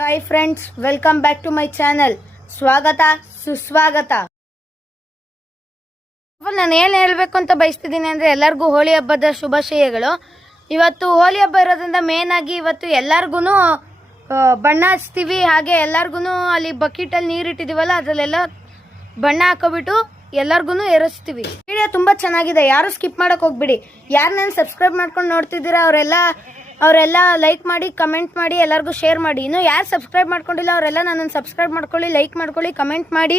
Hi friends, welcome back to my channel. ಸ್ವಾಗತ ಸುಸ್ವಾಗತ. ನಾನು ಏನು ಹೇಳಬೇಕು ಅಂತ ಬಯಸ್ತಿದ್ದೀನಿ ಅಂದರೆ, ಎಲ್ಲರಿಗೂ ಹೋಳಿ ಹಬ್ಬದ ಶುಭಾಶಯಗಳು. ಇವತ್ತು ಹೋಳಿ ಹಬ್ಬ ಇರೋದ್ರಿಂದ ಮೇನ್ ಆಗಿ ಇವತ್ತು ಎಲ್ಲರಿಗೂ ಬಣ್ಣ ಹಚ್ತೀವಿ. ಹಾಗೆ ಎಲ್ಲರಿಗೂ ಅಲ್ಲಿ ಬಕೆಟಲ್ಲಿ ನೀರು ಇಟ್ಟಿದ್ದೀವಲ್ಲ, ಅದರಲ್ಲೆಲ್ಲ ಬಣ್ಣ ಹಾಕೋಬಿಟ್ಟು ಎಲ್ಲರಿಗೂ ಎರಸ್ತೀವಿ. ವಿಡಿಯೋ ತುಂಬ ಚೆನ್ನಾಗಿದೆ, ಯಾರು ಸ್ಕಿಪ್ ಮಾಡೋಕೆ ಹೋಗ್ಬಿಡಿ. ಯಾರು ನಾನು ಸಬ್ಸ್ಕ್ರೈಬ್ ಮಾಡ್ಕೊಂಡು ನೋಡ್ತಿದ್ದೀರಾ ಅವರೆಲ್ಲ ಲೈಕ್ ಮಾಡಿ, ಕಮೆಂಟ್ ಮಾಡಿ, ಎಲ್ಲರಿಗೂ ಶೇರ್ ಮಾಡಿ. ಇನ್ನು ಯಾರು ಸಬ್ಸ್ಕ್ರೈಬ್ ಮಾಡ್ಕೊಂಡಿಲ್ಲ ಅವರೆಲ್ಲ ನನ್ನನ್ನು ಸಬ್ಸ್ಕ್ರೈಬ್ ಮಾಡ್ಕೊಳ್ಳಿ, ಲೈಕ್ ಮಾಡ್ಕೊಳ್ಳಿ, ಕಮೆಂಟ್ ಮಾಡಿ,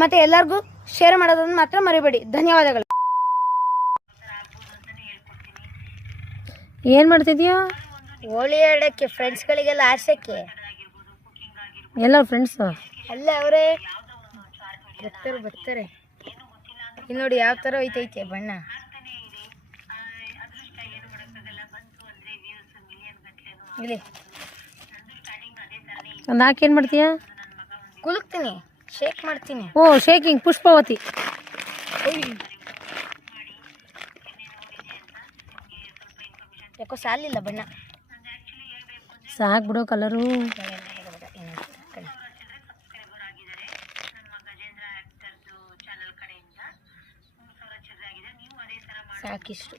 ಮತ್ತು ಎಲ್ಲರಿಗೂ ಶೇರ್ ಮಾಡೋದನ್ನು ಮಾತ್ರ ಮರಿಬೇಡಿ. ಧನ್ಯವಾದಗಳು. ಏನು ಮಾಡ್ತಿದ್ಯಾ? ಹೋಳಿ ಆಡೋಕ್ಕೆ ಫ್ರೆಂಡ್ಸ್ಗಳಿಗೆಲ್ಲ ಆಸೆಕ್ಕೆ. ಎಲ್ಲ ಫ್ರೆಂಡ್ಸು ಅಲ್ಲ ಅವರೇ ಬರ್ತಾರೆ. ಇಲ್ಲಿ ನೋಡಿ ಯಾವ ಥರ ಐತೈತೆ ಬಣ್ಣ. ಇಲ್ಲಿ ಒಂದು ಹಾಕಿ ಏನು ಮಾಡ್ತೀಯಾ? ಕುಲುಕ್ತೀನಿ, ಶೇಕ್ ಮಾಡ್ತೀನಿ. ಓ, ಶೇಕಿಂಗ್ ಪುಷ್ಪವತಿ. ಯಾಕೋ ಸಾಲಿಲ್ಲ ಬಣ್ಣ. ಸಾಕು ಬಿಡೋ ಕಲರು. ಸಾಕಿಷ್ಟು.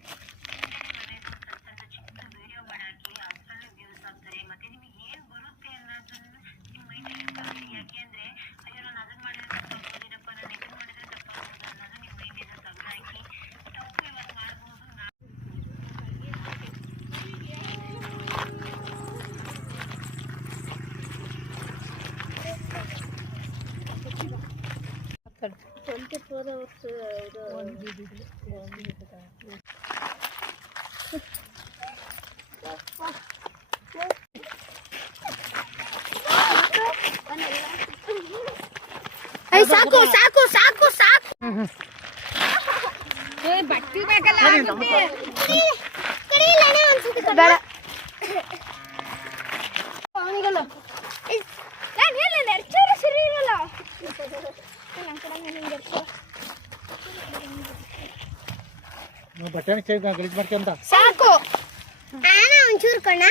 ಸಾಕು ಸಾಕು ಸಾಕು ಸಾಕು. ಬಟ್ಟೆ ಬೇಕಲ್ಲ, ಬೇಡ. ಅವನಿಗಲ್ಲ ಸರಿ ಇರಲ್ಲ. ಸಾಕು ಒಂಚೂರು ಕಣ್ಣ.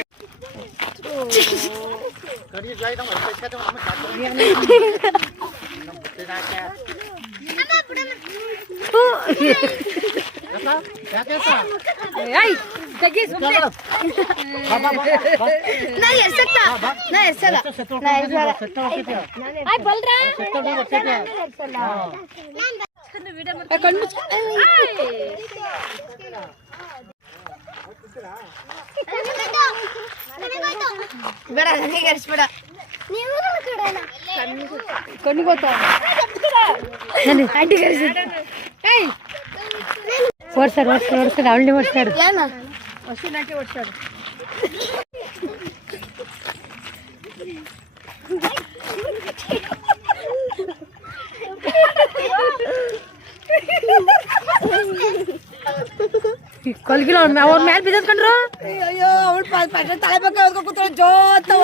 ಬೇಡ, ನನಗೆ ಎರಿಸ್ಬೇಡ. ಓಡ್ಸಾಡು ಅವಳನ್ನೇ ಓಡ್ಸಾಡು. ಏನ ಹಸಿ ನಾಟಿ ಓಡ್ಸಾಡು. ಕೊಲ್ಗಿಲ್ಲ ಅವ್ರ ಮ್ಯಾಲ ಬಿದ್ದಕೊಂಡ್ರು. ಅಯ್ಯೋ, ಅವಳು ತಲೆ ಬಗ್ಗೆ ಕೂತ್ಕೊಂಡು ಜೋತವ.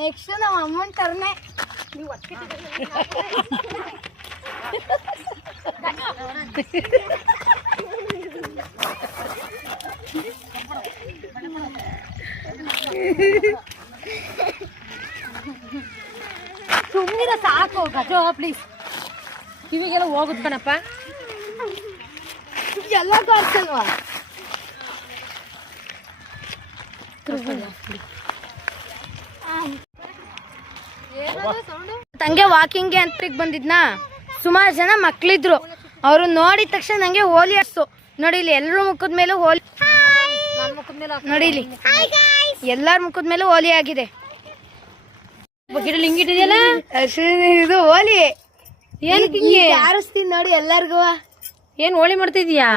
ನೆಕ್ಸ್ಟ್ ನಾವು ಅಮ್ಮನ ಟರ್ನೆ. ಸುಮ್ಮನೆ ಸಾಕು ಗಜೋ, ಪ್ಲೀಸ್. ಕಿವಿಗೆಲ್ಲ ಹೋಗುದ್ ಕಣಪ್ಪ. ಎಲ್ಲ ತೋರ್ಸಲ್ವಾ? ತಂಗೆ ವಾಕಿಂಗ್ಗೆ ಅಂತ ಬಂದಿದ್ನಾ, ಸುಮಾರು ಜನ ಮಕ್ಳಿದ್ರು. ಅವರು ನೋಡಿದ ತಕ್ಷಣ ನಂಗೆ ಹೋಲಿ ಅರ್ಸು. ನೋಡಿ ಇಲ್ಲಿ ಎಲ್ಲರ ಮುಖದ ಮೇಲೂ ಹೋಲಿ. ನೋಡಿ ಇಲ್ಲಿ ಎಲ್ಲರ ಮುಖದ ಮೇಲೂ ಹೋಲಿ ಆಗಿದೆ. ಹಿಂಗಿಟ್ಟಿದೆಯಲ್ಲ, ಇದು ಹೋಲಿ. ಏನಕ್ಕೆ ಆರಿಸ್ತೀನಿ ನೋಡಿ ಎಲ್ಲರಿಗೂ. ಏನ್ ಹೋಳಿ ಮಾಡ್ತಿದ್ಯಾ?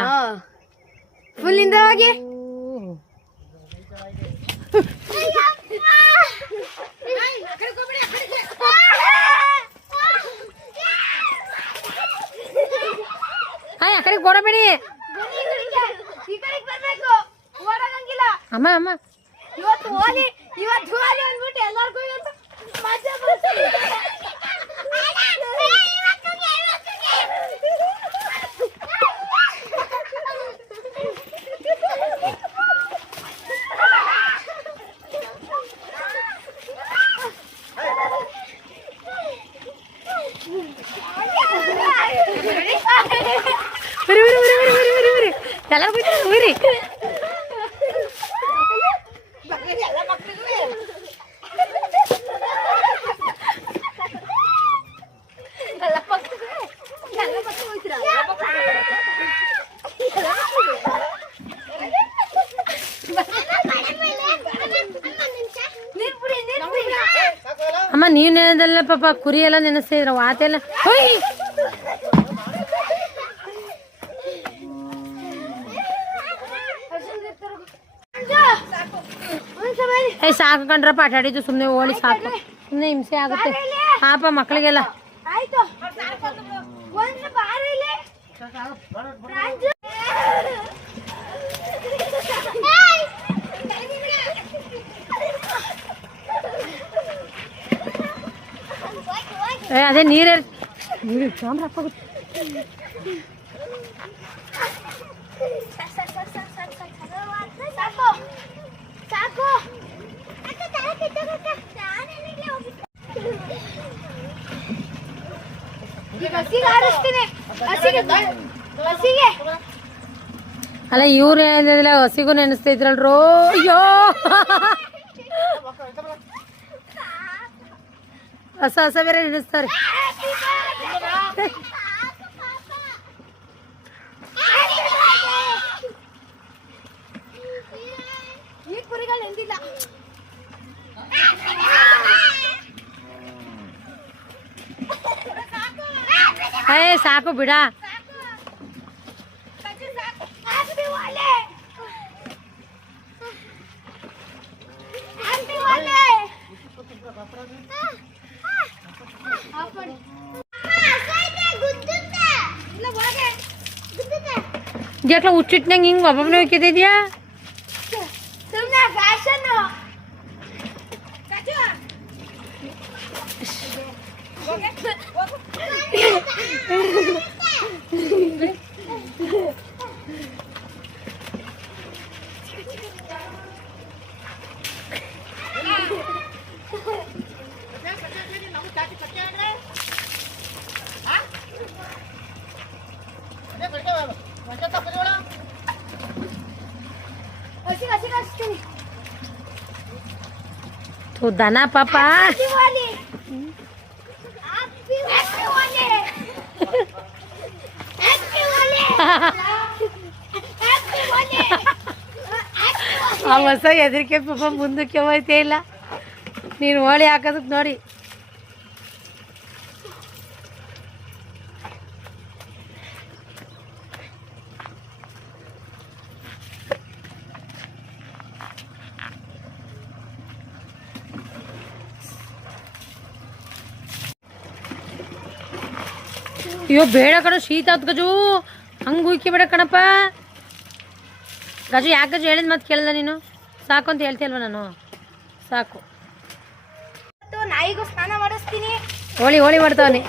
ಫುಲ್ ಇಂದ ಹೋಗಿ. ಆ ಕಡೆಗೆ ಕೊಡಬೇಡಿ. ಈ ಕಡೆಗೆ ಬರ್ಬೇಕು, ಓಡೋಗಂಗಿಲ್ಲ. ಅಮ್ಮ ಅಮ್ಮ ಇವತ್ತು ಹೋಲಿ ಅಂದ್ಬಿಟ್ಟು ಎಲ್ಲರಿಗೂ ಇವತ್ತು ಮಜಾ ಬರ್ತಿದೆ. ಎಲ್ಲರೂ ಹೋಯ್ರಿ ಅಮ್ಮ ನೀವ್ ನೆನೆದಲ್ಲ ಪಾಪ ಕುರಿ ಎಲ್ಲ ನೆನೆಸ್ತಿದ್ರ ವಾತೆಲ್ಲ ಹೋಯ್ ಏ ಸಾಕು ಕಣ್ರಪ್ಪ ಆಟ ಆಡಿದ್ದು ಸುಮ್ಮನೆ ಹೋಳಿ ಸಾಕು ಸುಮ್ಮನೆ ಹಿಂಸೆ ಆಗುತ್ತೆ ಪಾಪ ಮಕ್ಕಳಿಗೆಲ್ಲ ಆಯ್ತು ಒಂದು ಬಾರಿಲಿ ಏ ಅದೇ ನೀರೇ ಕ್ಯಾಮ್ರಾ ಹಾಕೋಗುತ್ತೆ ಸಾಕು ಈಗ ಹಸಿಗೆ ಆಡಿಸ್ತೀನಿ ಹಸಿಗೆ ಅಲ್ಲ ಇವ್ರು ಏನಿಲ್ಲ ಹಸಿಗೂ ನೆನೆಸ್ತಾ ಇದ್ರಲ್ರೋ ಅಯ್ಯೋ ಹೊಸ ಹೊಸ ಬೇರೆ ನೆನೆಸ್ತಾರೆ ಈ ಕುರಿಗಳು ಎಂದಿಲ್ಲ ಏ ಸಾಕು ಬಿಡ ಯಾಕೆ ಹುಚ್ಚಿಟ್ನಂಗೆ ಹಿಂಗೆ ಒಬ್ಬೊಬ್ಬನೇ ಹೋಗ್ತಿದ್ಯಾ ಸುಮ್ಮನೆ ಫ್ಯಾಷನ್ ದನ ಪಾಪ ಆ ಹೊಸ ಹೆದರಿಕೆ ಪಾಪ ಮುಂದಕ್ಕೆ ಹೋಯ್ತೇ ಇಲ್ಲ ನೀನು ಹೋಳಿ ಹಾಕೋದಕ್ಕೆ ನೋಡಿ ಅಯ್ಯೋ ಬೇಡ ಕಣ ಶೀತ ಆತ್ ಗಜು ಹಂಗೆ ಉಯ್ಕೆ ಬೇಡ ಕಣಪ್ಪ ಗಜು ಯಾಕೆ ಗಜು ಹೇಳಿದ ಮತ್ತೆ ಕೇಳಿದ ನೀನು ಸಾಕು ಅಂತ ಹೇಳ್ತೀಯಲ್ವ ನಾನು ಸಾಕು ನಾಯಿಗೂ ಸ್ನಾನ ಮಾಡಿಸ್ತೀನಿ ಹೋಳಿ ಹೋಳಿ ಮಾಡ್ತಾವನಿ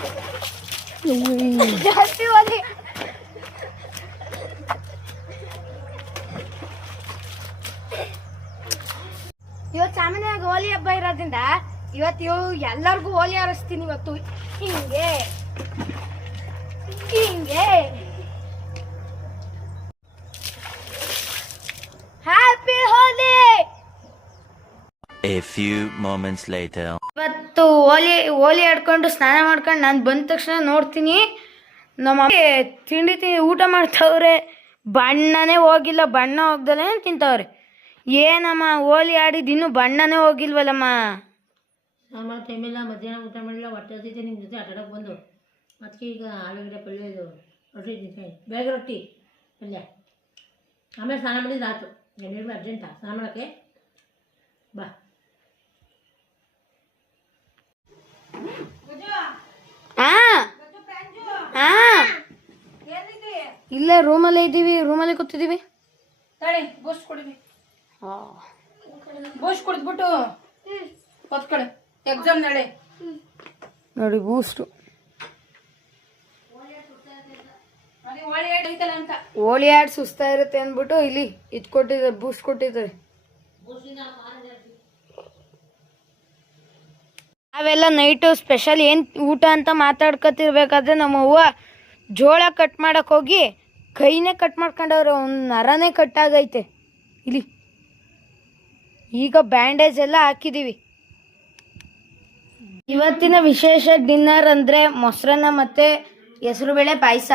ಜಾಸ್ತಿ ಹೋಲಿ ಇವತ್ತು ಸಾಮಾನ್ಯವಾಗಿ ಹೋಲಿ ಹಬ್ಬ ಇರೋದ್ರಿಂದ ಇವತ್ತು ಎಲ್ಲರಿಗೂ ಹೋಲಿ ಹಾರಿಸ್ತೀನಿ ಇವತ್ತು ಹಿಂಗೆ ಹಿಂಗೆ happy Holi. A few moments later. ಇವತ್ತು ಹೋಲಿ ಆಡ್ಕೊಂಡು ಸ್ನಾನ ಮಾಡ್ಕೊಂಡು ನಾನು ಬಂದ ತಕ್ಷಣ ನೋಡ್ತೀನಿ ನಮ್ಮ ತಿಂಡಿ ಊಟ ಮಾಡ್ತಾವ್ರೆ ಬಣ್ಣನೇ ಹೋಗಿಲ್ಲ ಬಣ್ಣ ಹೋಗ್ದಲೇ ತಿಂತವ್ರೆ ಏನಮ್ಮ ಹೋಲಿ ಆಡಿದ್ದು ಇನ್ನೂ ಬಣ್ಣನೇ ಹೋಗಿಲ್ವಲ್ಲಮ್ಮ ಆಮೇಲೆ ಟೈಮಿಲ್ಲ ಮಧ್ಯಾಹ್ನ ಊಟ ಮಾಡಿಲ್ಲ ಹೊಟ್ಟೆ ಹತ್ತೈತೆ ನಿಮ್ಮ ಜೊತೆ ಆಟಾಡಕ್ಕೆ ಬಂದು ಅದಕ್ಕೆ ಈಗ ಆಲೂಗಡ್ಡೆ ಪಲ್ಯ ಇದು ರೊಟ್ಟಿ ತಿಂತೀನಿ ಬೇಗ ರೊಟ್ಟಿ ಪಲ್ಯ ಆಮೇಲೆ ಸ್ನಾನ ಮಾಡಿದ್ರೆ ಆಯ್ತು ಎಣ್ಣೆ ಅರ್ಜೆಂಟಾ ಸ್ನಾನ ಮಾಡೋಕ್ಕೆ ಬಾ ಇಲ್ಲೇ ರೂಮಲ್ಲೇ ಇದ್ದೀವಿ ರೂಮಲ್ಲೇ ಕೂತಿದ್ದೀವಿ ತಡಿ ಬೂಸ್ಟ್ ಕೊಡಿವಿ ಬೂಸ್ಟ್ ಕುಡಿದ್ಬಿಟ್ಟು ಓದ್ಕೊಳ್ಳಿ, ಎಕ್ಸಾಮ್ ನಾಳೆ. ನೋಡಿ ಬೂಸ್ಟು ಅದೇ ಹೋಳಿ ಹಣ್ಣು ಐತಲ್ಲ ಅಂತ. ಹೋಳಿ ಆಡ್ ಸುಸ್ತಾ ಇರುತ್ತೆ ಅಂದ್ಬಿಟ್ಟು ಇಲ್ಲಿ ಇದು ಕೊಟ್ಟಿದ್ದಾರೆ, ಬೂಸ್ಟ್ ಕೊಟ್ಟಿದ್ದಾರೆ. ನಾವೆಲ್ಲ ನೈಟು ಸ್ಪೆಷಲ್ ಏನು ಊಟ ಅಂತ ಮಾತಾಡ್ಕೊತಿರ್ಬೇಕಾದ್ರೆ ನಮ್ಮ ಅವ್ವ ಜೋಳ ಕಟ್ ಮಾಡಕ್ ಹೋಗಿ ಕೈನೇ ಕಟ್ ಮಾಡ್ಕೊಂಡವ್ರೆ, ಒಂದು ನರನೇ ಕಟ್ಟಾಗೈತೆ ಇಲ್ಲಿ. ಈಗ ಬ್ಯಾಂಡೇಜ್ ಎಲ್ಲ ಹಾಕಿದೀವಿ. ಇವತ್ತಿನ ವಿಶೇಷ ಡಿನ್ನರ್ ಅಂದರೆ ಮೊಸರನ್ನ ಮತ್ತು ಹೆಸರುಬೇಳೆ ಪಾಯಸ.